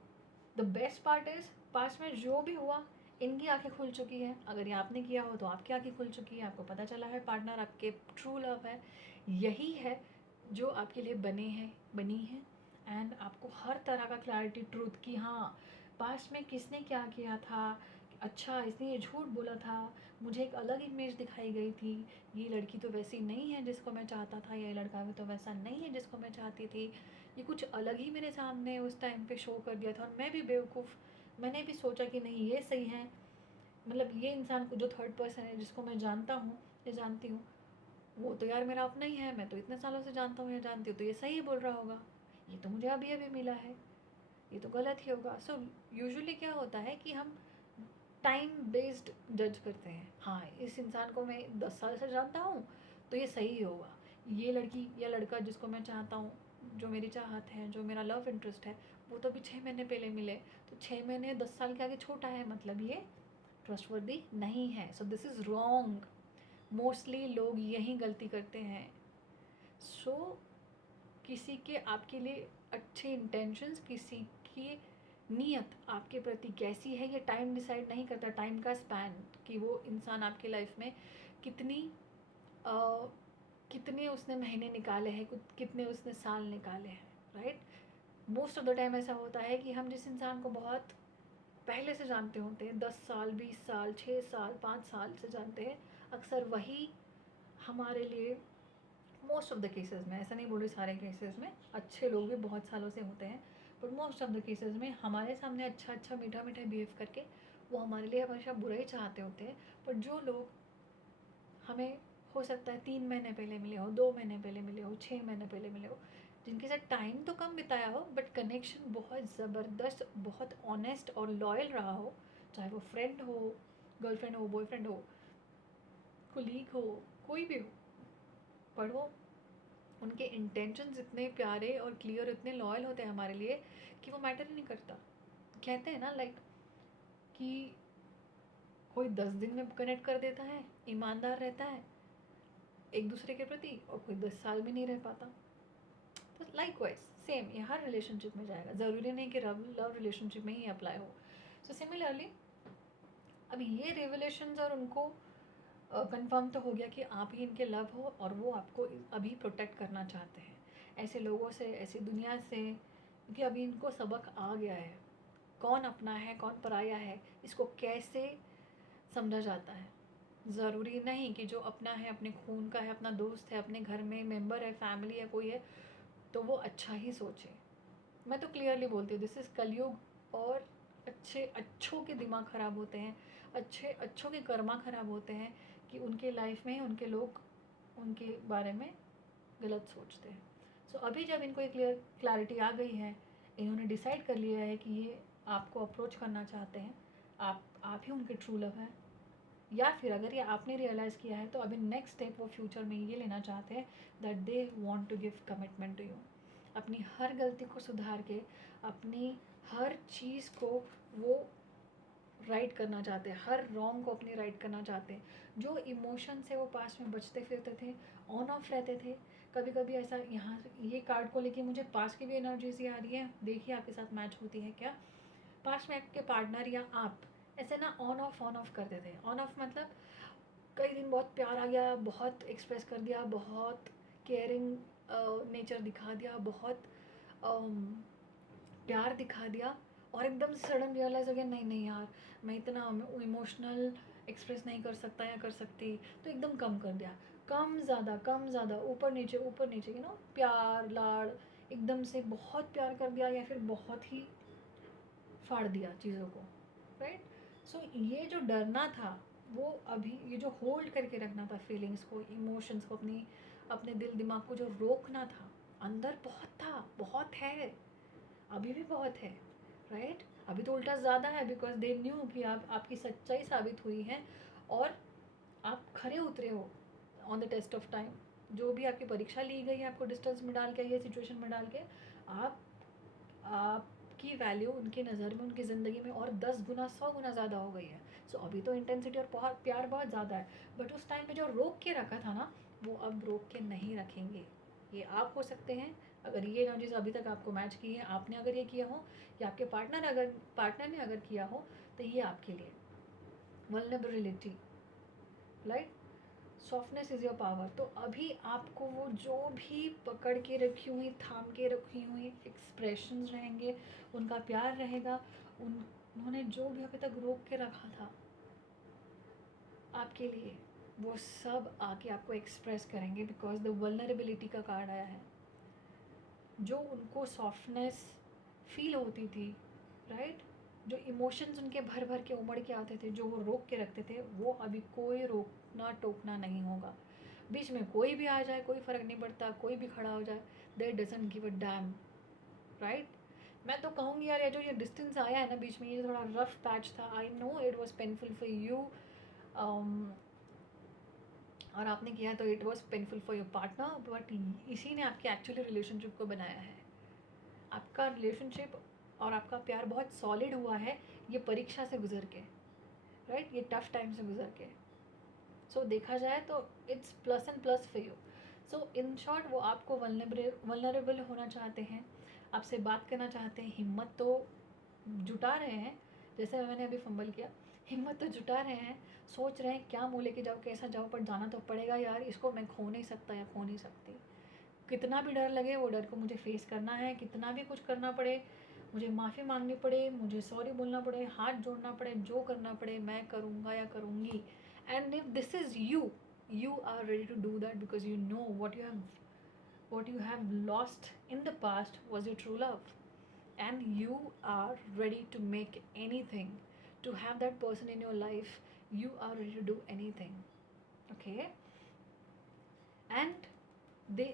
the best part is, पास में जो भी हुआ, इनकी आंखें खुल चुकी हैं। अगर ये आपने किया हो तो आपकी आंखें खुल चुकी हैं, आपको पता चला है पार्टनर आपके ट्रू लव है, यही है जो आपके लिए बनी है। एंड आपको हर तरह का क्लैरिटी, ट्रूथ कि हाँ, पास्ट में किसने क्या किया था, अच्छा इसने ये झूठ बोला था, मुझे एक अलग इमेज दिखाई गई थी, ये लड़की तो वैसी नहीं है जिसको मैं चाहता था, ये लड़का भी तो वैसा नहीं है जिसको मैं चाहती थी, ये कुछ अलग ही मेरे सामने उस टाइम पे शो कर दिया था, और मैं भी बेवकूफ़, मैंने भी सोचा कि नहीं ये सही है, मतलब ये इंसान को जो थर्ड पर्सन है जिसको मैं जानता हूँ या जानती हूँ, वो तो यार मेरा अपना ही है, मैं तो इतने सालों से जानता हूँ या जानती हूँ, तो ये सही ही बोल रहा होगा, ये तो मुझे अभी अभी मिला है, ये तो गलत ही होगा। सो यूजुअली क्या होता है कि हम टाइम बेस्ड जज करते हैं, हाँ इस इंसान को मैं 10 साल से जानता हूँ तो ये सही ही होगा, ये लड़की या लड़का जिसको मैं चाहता हूँ, जो मेरी चाहत है, जो मेरा लव इंटरेस्ट है, वो तो अभी 6 महीने पहले मिले, तो 6 महीने 10 साल के आगे छोटा है, मतलब ये ट्रस्टवर्दी नहीं है। So this is wrong, mostly लोग यही गलती करते हैं। सो किसी के आपके लिए अच्छे इंटेंशंस, किसी की नीयत आपके प्रति कैसी है, ये टाइम डिसाइड नहीं करता, टाइम का स्पैन, कि वो इंसान आपके लाइफ में कितनी अ, कितने उसने महीने निकाले हैं, कितने उसने साल निकाले हैं, right? Most of the time ऐसा होता है कि हम जिस इंसान को बहुत पहले से जानते होते हैं, 10 साल, 20 साल, 6 साल, 5 साल से जानते हैं, अक्सर वही हमारे लिए, मोस्ट ऑफ द केसेस में, ऐसा नहीं बोल रही सारे केसेस में, अच्छे लोग भी बहुत सालों से होते हैं, but most of the cases में हमारे सामने अच्छा अच्छा मीठा मीठा बिहेव करके वो हमारे लिए हमेशा बुरा ही चाहते होते हैं। पर जो लोग हमें, हो सकता है 3 महीने पहले मिले हो, 2 महीने पहले मिले हो, 6 महीने पहले मिले हो, जिनके साथ टाइम तो कम बिताया हो बट कनेक्शन बहुत ज़बरदस्त, बहुत ऑनेस्ट और लॉयल रहा हो, चाहे वो फ्रेंड हो, गर्लफ्रेंड हो, बॉयफ्रेंड हो, कुलीग हो, कोई भी हो, पर वो उनके इंटेंशंस इतने प्यारे और क्लियर, इतने लॉयल होते हैं हमारे लिए कि वो मैटर ही नहीं करता। कहते हैं ना, लाइक कि कोई 10 दिन में कनेक्ट कर देता है, ईमानदार रहता है एक दूसरे के प्रति, और कोई 10 साल में नहीं रह पाता। तो लाइक वाइज सेम ये हर रिलेशनशिप में जाएगा, ज़रूरी नहीं कि लव रिलेशनशिप में ही अप्लाई हो। सो सिमिलरली अब ये रिवलेशंस और उनको कंफर्म तो हो गया कि आप ही इनके लव हो, और वो आपको अभी प्रोटेक्ट करना चाहते हैं ऐसे लोगों से, ऐसी दुनिया से, क्योंकि अभी इनको सबक आ गया है, कौन अपना है कौन पराया है, इसको कैसे समझा जाता है। ज़रूरी नहीं कि जो अपना है, अपने खून का है, अपना दोस्त है, अपने घर में मेंबर है, फैमिली है, कोई है, तो वो अच्छा ही सोचे। मैं तो क्लियरली बोलती हूँ, दिस इज़ कलयुग, और अच्छों के दिमाग ख़राब होते हैं, अच्छों के कर्मा ख़राब होते हैं, कि उनके लाइफ में उनके लोग उनके बारे में गलत सोचते हैं। सो अभी जब इनको एक क्लैरिटी आ गई है, इन्होंने डिसाइड कर लिया है कि ये आपको अप्रोच करना चाहते हैं, आप ही उनके ट्रू लव हैं, या फिर अगर ये आपने रियलाइज़ किया है, तो अभी नेक्स्ट स्टेप वो फ्यूचर में ये लेना चाहते हैं that they want to give commitment to you. अपनी हर गलती को सुधार के, अपनी हर चीज़ को वो राइट करना चाहते हैं, हर रॉन्ग को अपनी राइट करना चाहते हैं। जो इमोशन से वो पास में बचते फिरते थे, ऑन ऑफ रहते थे, कभी कभी ऐसा, यहाँ ये कार्ड को लेके मुझे पास की भी एनर्जीज आ रही है, देखिए आपके साथ मैच होती है क्या। पास में आपके पार्टनर या आप ऐसे ना ऑन ऑफ करते थे। ऑन ऑफ मतलब कई दिन बहुत प्यार आ गया, बहुत एक्सप्रेस कर दिया, बहुत केयरिंग नेचर दिखा दिया, बहुत प्यार दिखा दिया और एकदम से सडन रियलाइज़ हो गया नहीं नहीं यार मैं इतना इमोशनल एक्सप्रेस नहीं कर सकता या कर सकती, तो एकदम कम कर दिया, कम ज़्यादा ऊपर नीचे प्यार लाड़ एकदम से बहुत प्यार कर दिया या फिर बहुत ही फाड़ दिया चीज़ों को, राइट। सो ये जो डरना था वो अभी ये जो होल्ड करके रखना था फीलिंग्स को इमोशंस को अपने दिल दिमाग को जो रोकना था, अंदर बहुत था, बहुत है, अभी भी बहुत है, राइट। अभी तो उल्टा ज़्यादा है बिकॉज दे न्यू कि आप आपकी सच्चाई साबित हुई है और आप खरे उतरे हो on the test of time. जो भी आपकी परीक्षा ली गई है आपको डिस्टेंस में डाल के ये सिचुएशन में डाल के आपकी वैल्यू उनकी नज़र में उनकी ज़िंदगी में और 10 गुना 100 गुना ज़्यादा हो गई है। सो अभी तो इंटेंसिटी और बहुत प्यार बहुत ज़्यादा है, बट उस टाइम पे जो रोक के रखा था ना वो अब रोक के नहीं रखेंगे। ये आप हो सकते हैं अगर ये ना चीज़ अभी तक आपको मैच की है, आपने अगर ये किया हो या आपके पार्टनर ने अगर किया हो, तो ये आपके लिए vulnerability, right. Softness is your power. तो अभी आपको वो जो भी पकड़ के रखी हुई थाम के रखी हुई एक्सप्रेशंस रहेंगे, उनका प्यार रहेगा, उन्होंने जो भी अभी तक रोक के रखा था आपके लिए, वो सब आके आपको एक्सप्रेस करेंगे बिकॉज द वल्नरेबिलिटी का कार्ड आया है। जो उनको सॉफ्टनेस फील होती थी, राइट, जो इमोशंस उनके भर भर के उमड़ के आते थे, जो वो रोक के रखते थे, वो अभी कोई रोकना टोकना नहीं होगा। बीच में कोई भी आ जाए कोई फ़र्क नहीं पड़ता, कोई भी खड़ा हो जाए, दे doesn't give a dam, right. मैं तो कहूँगी यार ये जो ये डिस्टेंस आया है ना बीच में, ये थोड़ा रफ पैच था, I know it was painful for you, और आपने किया तो it was painful for your partner, but इसी ने आपके एक्चुअली रिलेशनशिप को बनाया है। आपका रिलेशनशिप और आपका प्यार बहुत सॉलिड हुआ है ये परीक्षा से गुजर के, राइट, ये टफ टाइम से गुजर के। सो देखा जाए तो it's plus and plus for you. So in short वो आपको वल्नरेबल होना चाहते हैं, आपसे बात करना चाहते हैं, हिम्मत तो जुटा रहे हैं, जैसे मैंने अभी फंबल किया, हिम्मत तो जुटा रहे हैं, सोच रहे हैं क्या मुँह लेके जाओ कैसा जाओ, पर जाना तो पड़ेगा यार, इसको मैं खो नहीं सकता या खो नहीं सकती। कितना भी डर लगे वो डर को मुझे फेस करना है, कितना भी कुछ करना पड़े, मुझे माफ़ी मांगनी पड़े, मुझे सॉरी बोलना पड़े, हाथ जोड़ना पड़े, जो करना पड़े मैं करूँगा या करूँगी। And if this is you, you are ready to do that because you know what you have lost in the past was your true love, and you are ready to make anything to have that person in your life. You are ready to do anything, okay. And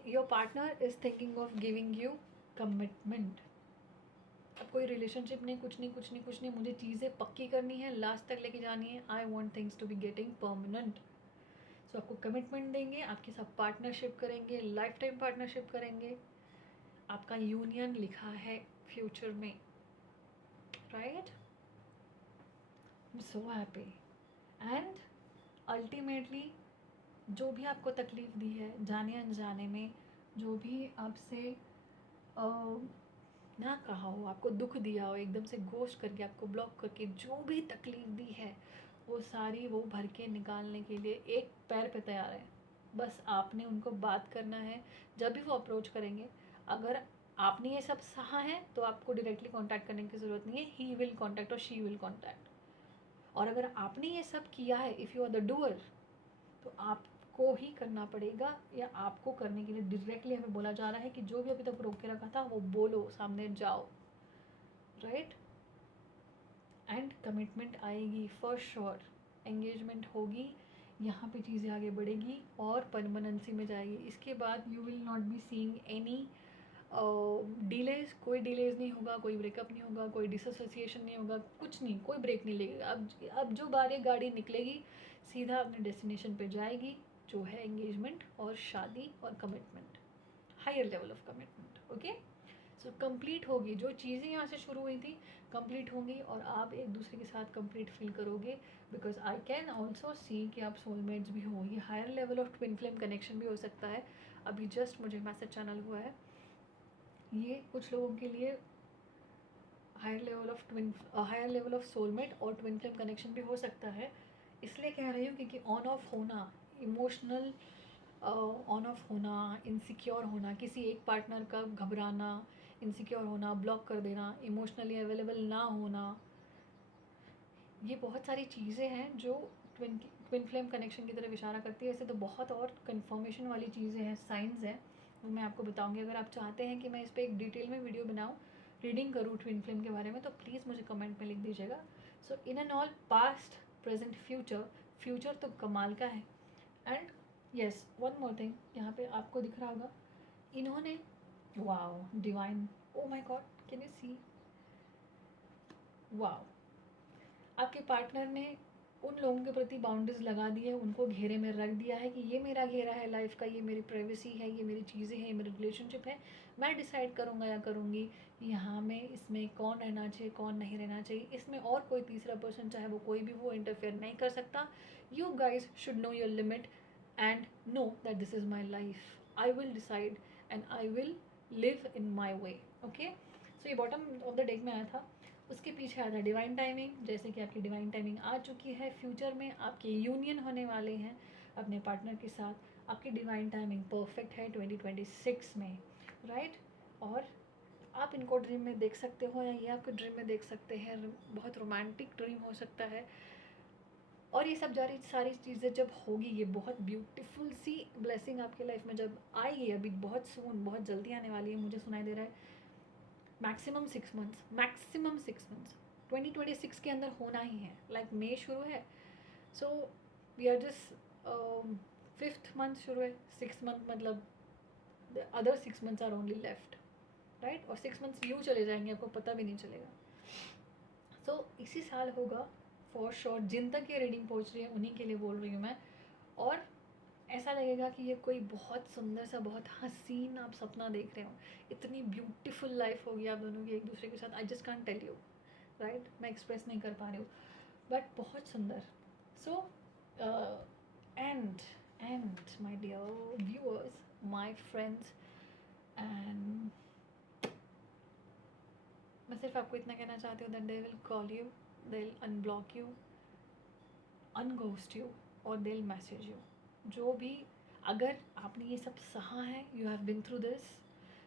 your partner is thinking of giving you commitment. अब कोई relationship नहीं, कुछ नहीं, मुझे चीज़ें पक्की करनी है, लास्ट तक लेके जानी है, I want things to be getting permanent. So आपको कमिटमेंट देंगे, आपके साथ पार्टनरशिप करेंगे, लाइफ टाइम पार्टनरशिप करेंगे, आपका यूनियन लिखा है फ्यूचर में, right. I am so happy. And ultimately जो भी आपको तकलीफ़ दी है जाने अनजाने में, जो भी आपसे ना कहा हो, आपको दुख दिया हो, एकदम से घोस्ट करके आपको ब्लॉक करके जो भी तकलीफ़ दी है, वो सारी वो भर के निकालने के लिए एक पैर पे तैयार है। बस आपने उनको बात करना है। जब भी वो अप्रोच करेंगे, अगर आपने ये सब सहा है तो आपको डायरेक्टली कांटेक्ट करने की ज़रूरत नहीं है, ही विल कांटेक्ट और शी विल कांटेक्ट। और अगर आपने ये सब किया है, if you are the doer, तो आपको ही करना पड़ेगा, या आपको करने के लिए डायरेक्टली हमें बोला जा रहा है कि जो भी अभी तक रोक के रखा था वो बोलो, सामने जाओ, राइट। एंड कमिटमेंट आएगी फॉर श्योर, एंगेजमेंट होगी, यहाँ पे चीज़ें आगे बढ़ेगी और परमानेंसी में जाएगी। इसके बाद you will not be seeing any delays, कोई डिलेज नहीं होगा, कोई ब्रेकअप नहीं होगा, कोई डिसोसिएशन नहीं होगा, कुछ नहीं, कोई ब्रेक नहीं लगेगा। अब जो बारी गाड़ी निकलेगी सीधा अपने डेस्टिनेशन पे जाएगी, जो है एंगेजमेंट और शादी और commitment, higher level of commitment, okay. So complete होगी जो चीज़ें यहाँ से शुरू हुई थी, कंप्लीट होंगी और आप एक दूसरे के साथ कंप्लीट फील करोगे, because I can also see कि आप सोलमेट्स भी हो। ये higher level of twin flame connection भी हो सकता है। अभी जस्ट मुझे मैसेज चैनल हुआ है, ये कुछ लोगों के लिए हायर लेवल ऑफ सोलमेट और ट्विन फ्लेम कनेक्शन भी हो सकता है। इसलिए कह रही हूँ क्योंकि ऑन ऑफ होना, इमोशनल ऑन ऑफ होना, इनसिक्योर होना, किसी एक पार्टनर का घबराना इनसिक्योर होना, ब्लॉक कर देना, इमोशनली अवेलेबल ना होना, ये बहुत सारी चीज़ें हैं जो ट्विन फ्लेम कनेक्शन की तरफ इशारा करती है। ऐसे तो बहुत और कंफर्मेशन वाली चीज़ें हैं, साइंस हैं, वो मैं आपको बताऊंगी। अगर आप चाहते हैं कि मैं इस पर एक डिटेल में वीडियो बनाऊँ, रीडिंग करूँ ट्विन फ्लेम के बारे में, तो प्लीज़ मुझे कमेंट में लिख दीजिएगा। So in an all, past, present, future, future तो कमाल का है। And yes, one more thing, यहाँ पे आपको दिख रहा होगा, इन्होंने, wow divine, oh my god, can you see, wow, आपके पार्टनर ने उन लोगों के प्रति बाउंड्रीज लगा दी है, उनको घेरे में रख दिया है कि ये मेरा घेरा है लाइफ का, ये मेरी प्राइवेसी है, ये मेरी चीज़ें हैं, ये मेरी रिलेशनशिप है, मैं डिसाइड करूँगा या करूँगी यहाँ में इसमें कौन रहना चाहिए, कौन नहीं रहना चाहिए, इसमें और कोई तीसरा पर्सन, चाहे वो कोई भी, वो इंटरफेयर नहीं कर सकता। You guys should know your limit and know that this is my life, I will decide and I will live in my way. Okay, so ये बॉटम ऑफ द डेक में आया था। उसके पीछे आता है डिवाइन टाइमिंग, जैसे कि आपकी डिवाइन टाइमिंग आ चुकी है। फ्यूचर में आपके यूनियन होने वाले हैं अपने पार्टनर के साथ, आपकी डिवाइन टाइमिंग परफेक्ट है 2026 में, राइट। और आप इनको ड्रीम में देख सकते हो, या ये आपके ड्रीम में देख सकते हैं, बहुत रोमांटिक ड्रीम हो सकता है। और ये सब सारी चीज़ें जब होगी, ये बहुत ब्यूटीफुल सी ब्लेसिंग आपके लाइफ में जब आएगी, अभी बहुत सून, बहुत जल्दी आने वाली है, मुझे सुनाई दे रहा है मैक्सिमम 6 मंथ्स, मैक्सिमम 6 मंथ्स 2026 के अंदर होना ही है। लाइक मई शुरू है, so we are just 5th month शुरू है, 6 मंथ मतलब the other 6 months are only left, right. और 6 मंथ्स यूँ चले जाएंगे, आपको पता भी नहीं चलेगा। सो इसी साल होगा फॉर श्योर। जिन तक ये रीडिंग पहुँच रही है उन्हीं के लिए बोल रही हूँ मैं। और ऐसा लगेगा कि ये कोई बहुत सुंदर सा, बहुत हसीन आप सपना देख रहे हो, इतनी ब्यूटीफुल लाइफ होगी आप दोनों की एक दूसरे के साथ। I just can't tell you, right, मैं एक्सप्रेस नहीं कर पा रही हूँ, बट बहुत सुंदर। So and my dear viewers, my friends, and मैं सिर्फ आपको इतना कहना चाहती हूँ that they will call you, they will unblock you, unghost you, और दे विल मैसेज यू। जो भी, अगर आपने ये सब सहा है, you have been through this,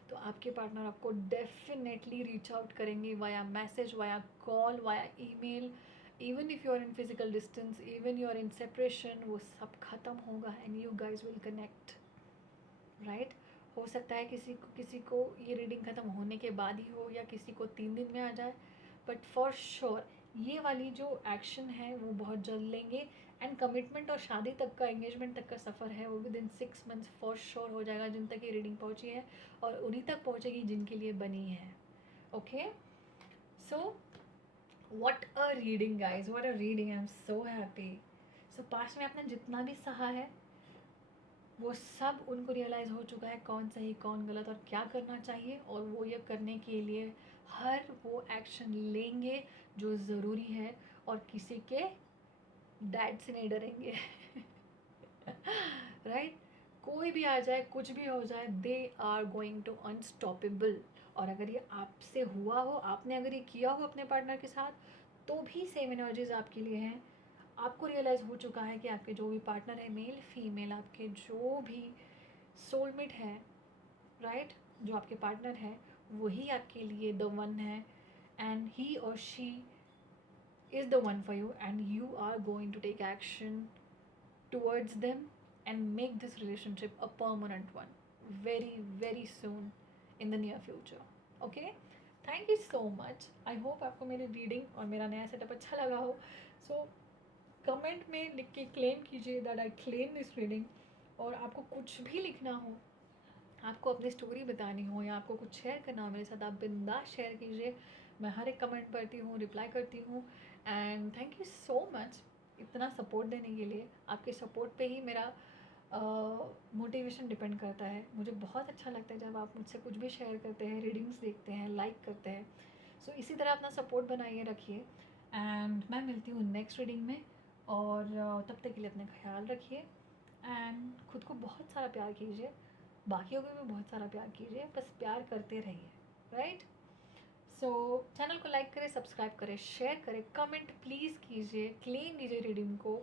तो आपके पार्टनर आपको डेफिनेटली रीच आउट करेंगे via message, via call, via email. Even if you are in physical distance, even you are in separation, वो सब खत्म होगा and you guys will connect, right. हो सकता है किसी को ये रीडिंग ख़त्म होने के बाद ही हो, या किसी को 3 दिन में आ जाए, बट फॉर श्योर ये वाली जो एक्शन है वो बहुत जल्द लेंगे। एंड कमिटमेंट और शादी तक का, एंगेजमेंट तक का सफ़र है, वो with in 6 months for sure हो जाएगा, जिन तक ये रीडिंग पहुंची है, और उन्हीं तक पहुंचेगी जिनके लिए बनी है। Okay, so what a reading guys, what a reading, I am so happy. So past में आपने जितना भी सहा है, वो सब उनको रियलाइज़ हो चुका है कौन सही कौन गलत और क्या करना चाहिए, और वो ये करने के लिए हर वो एक्शन लेंगे जो ज़रूरी है, और किसी के डैड से नहीं डरेंगे। राइट, कोई भी आ जाए, कुछ भी हो जाए, they are going to unstoppable. और अगर ये आपसे हुआ हो, आपने अगर ये किया हो अपने पार्टनर के साथ, तो भी सेम एनर्जीज आपके लिए हैं। आपको रियलाइज़ हो चुका है कि आपके जो भी पार्टनर है, मेल फीमेल, आपके जो भी सोलमेट है, राइट, जो आपके पार्टनर है, वही आपके लिए द वन है, एंड ही और she is the one for you, and you are going to take action towards them and make this relationship a permanent one very very soon in the near future. Okay, thank you so much. I hope आपको मेरी reading और मेरा नया setup अच्छा लगा हो। So comment में लिख के क्लेम कीजिए that I claim this reading. और आपको कुछ भी लिखना हो, आपको अपनी स्टोरी बतानी हो, या आपको कुछ शेयर करना हो मेरे साथ, आप बिंदास शेयर कीजिए। मैं हर एक कमेंट पढ़ती हूँ, रिप्लाई करती हूँ। And thank you so much इतना सपोर्ट देने के लिए। आपके सपोर्ट पे ही मेरा मोटिवेशन डिपेंड करता है। मुझे बहुत अच्छा लगता है जब आप मुझसे कुछ भी शेयर करते हैं, रीडिंग्स देखते हैं, लाइक करते हैं। सो इसी तरह अपना सपोर्ट बनाइए रखिए। एंड मैं मिलती हूँ नेक्स्ट रीडिंग में, और तब तक के लिए अपना ख्याल रखिए, एंड खुद को बहुत सारा प्यार कीजिए, बाकियों को भी बहुत सारा प्यार कीजिए, बस प्यार करते रहिए, राइट। सो चैनल को लाइक करें, सब्सक्राइब करें, शेयर करें, कमेंट प्लीज़ कीजिए, क्लेम कीजिए रीडिंग को।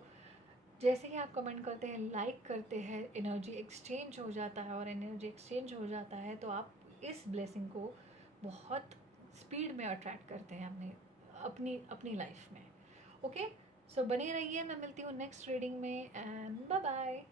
जैसे ही आप कमेंट करते हैं, लाइक करते हैं, एनर्जी एक्सचेंज हो जाता है, और एनर्जी एक्सचेंज हो जाता है तो आप इस ब्लेसिंग को बहुत स्पीड में अट्रैक्ट करते हैं अपने अपनी अपनी लाइफ में। ओके, सो बने रहिए, मैं मिलती हूँ नेक्स्ट रीडिंग में, एंड बाय बाय।